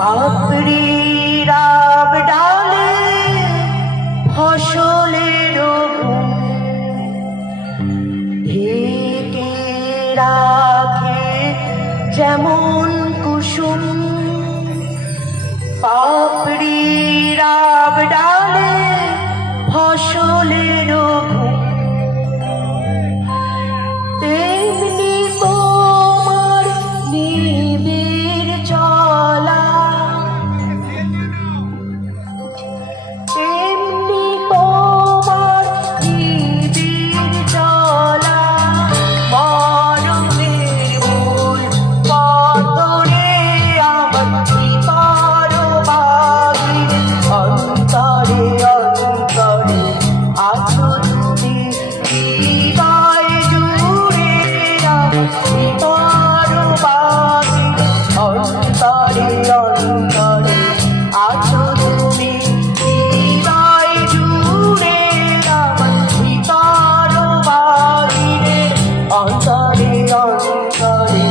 পাপড়ি রাব ডালে ফসলের ঢেকে রাখে যেমন কুসুম। পাপড়ি রাব ডালে ফসলের তেমনি তোমার নিবিড় চলা, তেমনি তোমার নিবিড় চলা মরমের মূল পতরে আমার ভিতর বাগির অন্তরে অন্তরে আছো তুমি হৃদয় জুড়ে ভিতর বাগির অন্তরে অন্তরে আছো তুমি হৃদয় জুড়ে ভিতর বাগিরে অন্তরে অন্তরে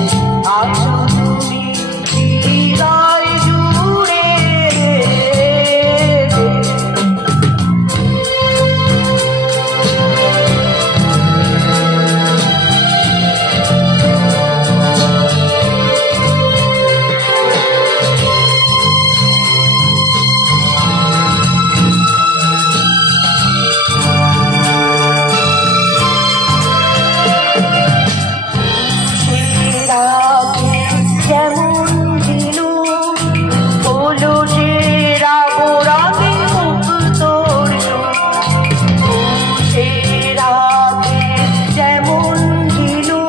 আছো তুমি হৃদয় জুড়ে। যেমন দিলু হলো সে রাগে মুক্ত সে রাগে যেমন দিলু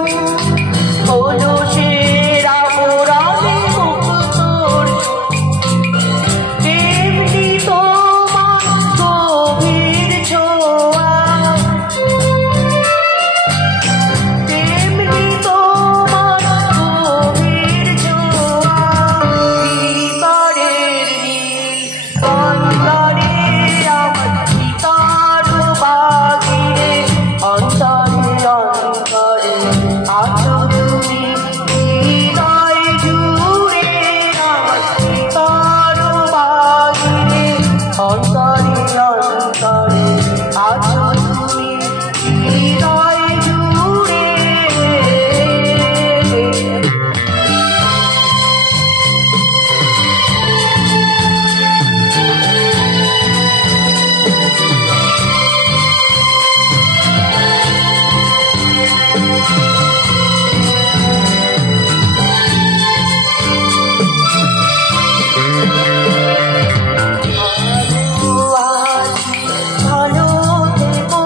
হলো সে রাগে মুক্ত তেমনি তোমার গভীর ছোঁয়া, তেমনি তোমার গভীর ছোঁয়া ভিতরের নীল অন্তরে আমার ভিতর বাগিরে অন্তরে অন্তরে আছো তুমি হৃদয় জুড়ে আমার ভিতর বাগিরে অন্তরে অন্তরে আছো তুমি হৃদয় জুড়ে। ভালো থেকো।